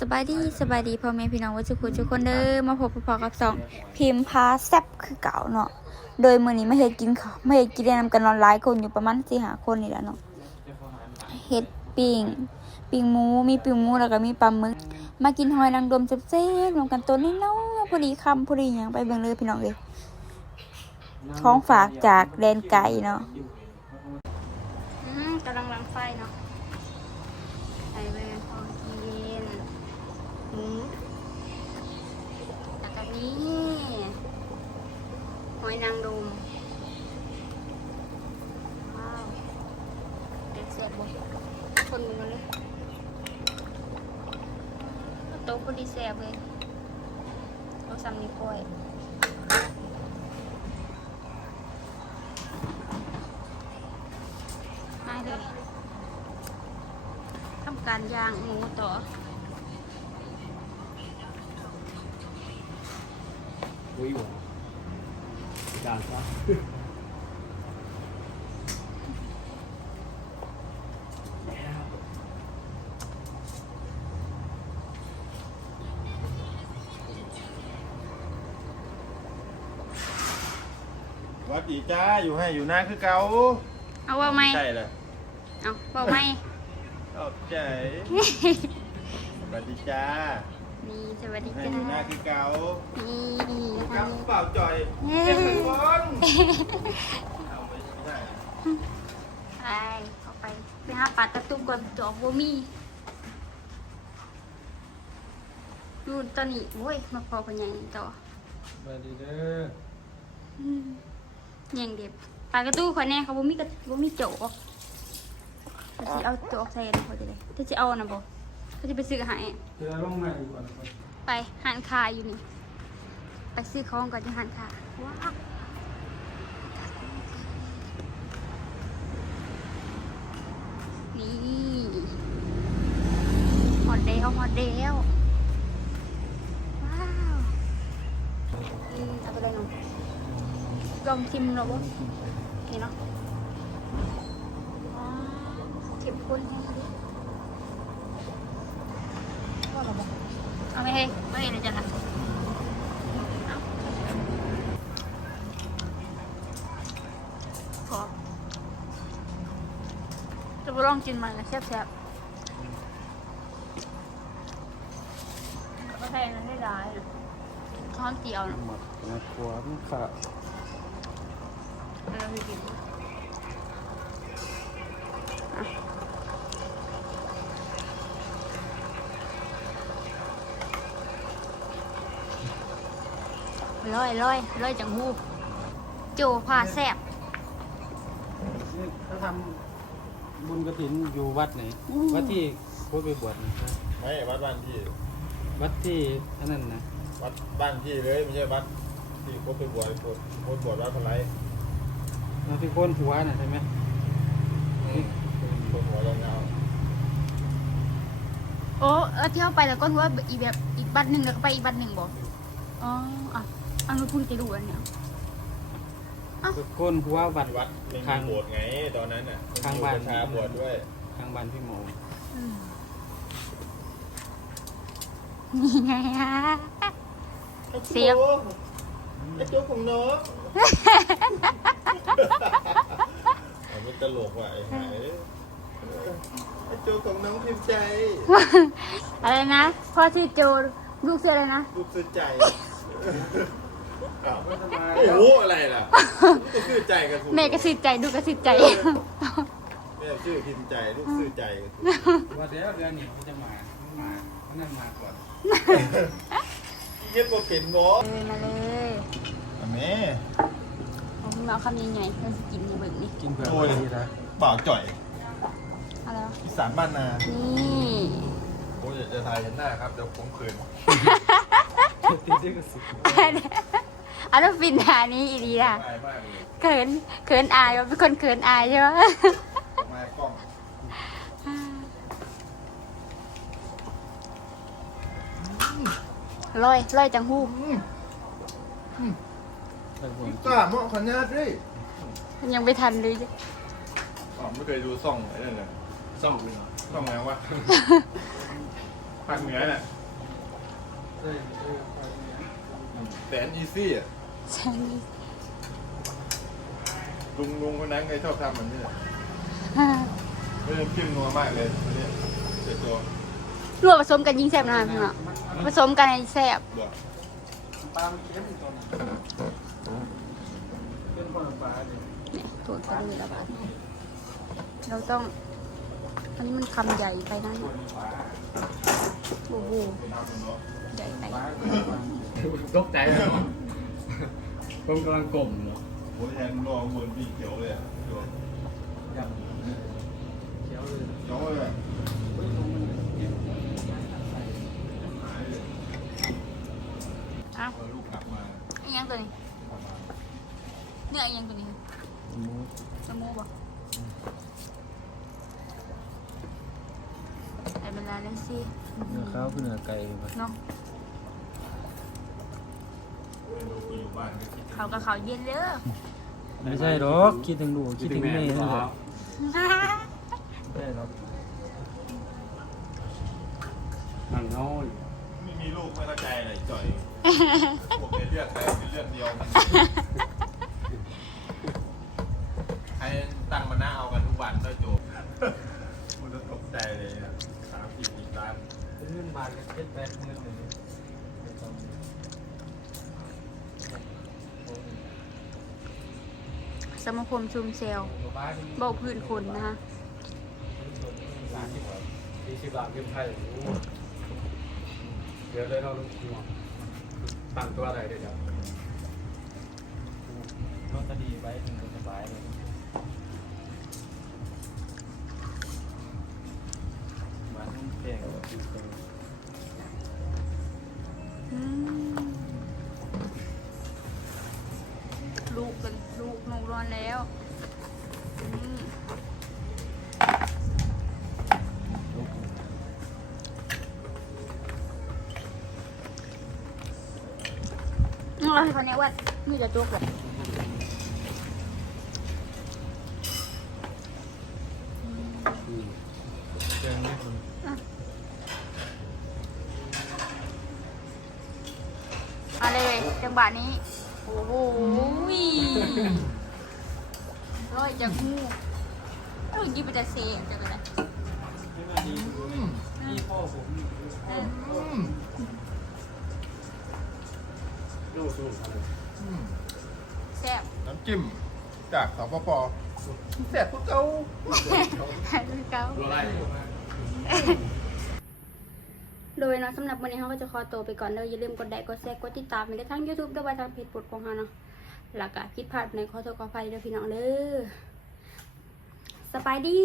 สบายดีสบายดีพ่อแม่พี่น้องว่าทุกคนทุกคนเด้อมาพบพอกับสองพิมพ์พาแซบคือเก่าเนาะโดยมื้อนี้ไม่เฮ็ดกินข้าวไม่เฮ็ดกินได้นำกันนอนหลายคนอยู่ประมาณ4 5คนนี่แหละเนาะเฮ็ดปิ้งปิ้งหมูมีปิ้งหมูแล้วก็มีปลาหมึกมากินหอยนางรมแซ่บๆรวมกันตัวน้อยๆพอดีคำพอดีหยังไปเบิ่งเลยพี่น้องเอ้ยท้องฝากจากแดนไกลเนาะอืมกำลังลังไฟเนาะ ไอเวรพอกินหมูแล้วก็นี่หอย นางรมว้าวเด็ดเสียบบ่คนมือเลยโต๊ะพอดีแซ่บเลยเอาซ้ำนี่กล้วยมาเลยทำการย่างหมูต่ออุ้ยหวาน จานซะวัดดีจ้าอยู่ให้อยู่หน้าคือเก่าเอาว่าไหมใช่เลยเอาว่าไหมขอบใจสวัสดีจ้า นี่สวัสอดียู่ให้จ้าอยู่หน้าคือเก่านี่อยู่นะกัคะบเปล่าจ่อยเก็บเป็นคนเอาไปไม่ได้ไปเข้าไปไปหาปลาตะตุ้มก่อนจอกบ่มีดูตอนนี้โอ้ยมาพอกันยังต่อสวัสดีเด้ออืมยังเด็บปลากระตู้คนแน่เขาบ่มีกระบ่มีโจกเขาสิเอาโจกใส่อันเขาจะได้ถ้าจะเอานะบ่ เขาจะไปซื้อให้เจอลงใหม่ดีกว่าไปหันคาอยู่นี่ ไปซื้อของก่อนจะหันคาว้าวนี่ฮอตเดลฮอตเดลว้าวอืมเอาไปเลยหนูลองชิมหรอวะนี่เนาะว้าวเข้มข้นแค่นี้ว่าหรอบอกเอาไปให้ไม่เห็นเลยจ้ะล่ะเอาขอจะไป ลองกินมันนะแซ่บๆก็แพงนั้นได้ร้ายนะข้าวเตี๋ยวนะหมักนะขวานค่ะเราไปกินอะร้อยร้อยร้อยจังหูโจผ่าแซบนี่เขาทำ บุญกระถินอยู่วัดไหน วัดที่โคตไปบวชนะไม่วัดบ้านพี่ วัดที่อันนั้นนะวัดบ้านพี่เลยไม่ใช่วัดที่เขาไปบวชบวชบวชบวชวัดพระไรเราที่โคนหัวน่ะใช่ไหมบวชหัวยาวโอ้เออที่เขาไปแล้วก็ถือว่าอีกแบบอีกบัตรหนึ่งแล้วก็ไปอีกบัตรหนึ่งบอกอ๋ออะอันนู้นคุณจะดูอันเนี้ย โคนหัววัดๆวัดไม่ข้ามีงโบสถ์ไงตอนนั้นน่ะข้างบ้าน มีประชาบวชด้วยทางบ้านพี่หมออืมนี่ไงฮะ เสียง ไอ้จุ๊กของน้องเอาไม่ตลกว่ะไอ้หายไอ้จุ๊กของน้องพิมพ์ใจอะไรนะ พ่อชื่อโจลูกชื่ออะไรนะ ลูกซื้อใจอ้าวก็สบายโอ้โหอะไรล่ะลู กซื้อใจกันถูกแม่ก็สิทธิ์ใจดูก็สิทธิ์ใจ แม่ชื่อพิมพ์ใจลูกซื้อใจกันถูกว่าเดี๋ยวเดือนนี้มันจะมามาอันนั้นมาก่อนเงียบกว่าเป็นหมอเลยมาเลยแม่ผมเอาคำใหญ่ๆเพื่อสกินในเบิ่งนี่กินเผื่อโอ้ยดีนะบ่าวจ่อยอะไรวะอีสานบ้านนานี่โอ้ยจะถ่ายเห็นหน้าครับเดี๋ยวผมเขิน ติดด้วยกระสุน อันนั้ นฟินหานี้อีดีนะอายมากเลยเขินเขินอายว่าเป็นคนเขินอายใช่ไหมมากล้องลอยลอยจังหูแต่ผมกล้าเหมาะขนาดด้วยยังไม่ทันเลยอ๋อไม่เคยดูซ่องไอ้นั่นเลยซ่องซ่องแล้ววะภาคเหนือน่ะเอ้ยเอ้ยไปเนี่ยแสนอีซี่อะ ใช่ลุงลุงคนนั้นไงชอบทำแบบนี้อะไม่ได้ขึ้นนัวมากเลยอันนี้เจ็ดตัวรวมผสมกันยิ่งแซ่บนะพี่น้องผสมกันให้แซ่บบอกปลามันเค็มตัวนี้เป็นคนละปลาเนี่ยเนี่ยถั่วกระเทียมละบาทเราต้อง อันนี้มันคำใหญ่ไปนะเนี่ยโอ้โหใหญ่ไปปลาตกใจเลย เนาะผมกำลังกลมเนาะโอ้ยแทนรอเหมือนปีเขียวเลยอะตัวยำเขียวเลยน้องเลยอะเฮ้ยผมมันเค็มหายเลยอะเอาลูกกลับมาอันยังตัวนี้เนื้ออันยังตัวนี้สมูบ่แต่เวลาเล่นสิเนื้อข้าวคือเนื้อไก่ไปเนาะ เขากับเขาเย็นเลยไม่ใช่หรอกคิดถึงลูกคิดถึงแม่นั่นแหละใช่หรอกมันน้อยไม่มีลูกไม่เข้าใจเลยจ่อยพวกในเลือดใครเป็นเลือดเดียวกันใครตั้งมาหน้าเอากันทุกวันด้วยโจบมันจะตกใจเลยอะสามสิบอีกล้านเงินบาทก็เจ็ดแปดเงิน สมาคมชุมเซลเบาพื้นคนนะคะยี่สิบบาทเงินไทยเดี๋ยวเลยเราลูกหัวตั้งตัวอะไรเดี๋ยวรถดีไว้ถึงสบายเลย อร่อยพันนี้ว่ามีแต่จุกเลยเจอเนี่ยมาเลยจังหวะนี้ โอ้โหร้อยจากงูเอ้ยยิบไปแต่เสียงจังเลยนี่พ่อผม ดูดูอะไรแซ่บน้ำจิ้มจากสปปแซ่บพวกเขาคือเก้าดูอะไรโดยเนาะสำหรับวันนี้เขาก็จะขอตัวไปก่อนเด้ออย่าลืมกดไลค์กดแชร์กดติดตามไปได้ทั้ง YouTube ด้วยว่าทางเพจปวดของเราเนาะหลักอะคิดพลาดในขอโทษขออภัยเด้อพี่น้องเด้อสบายดี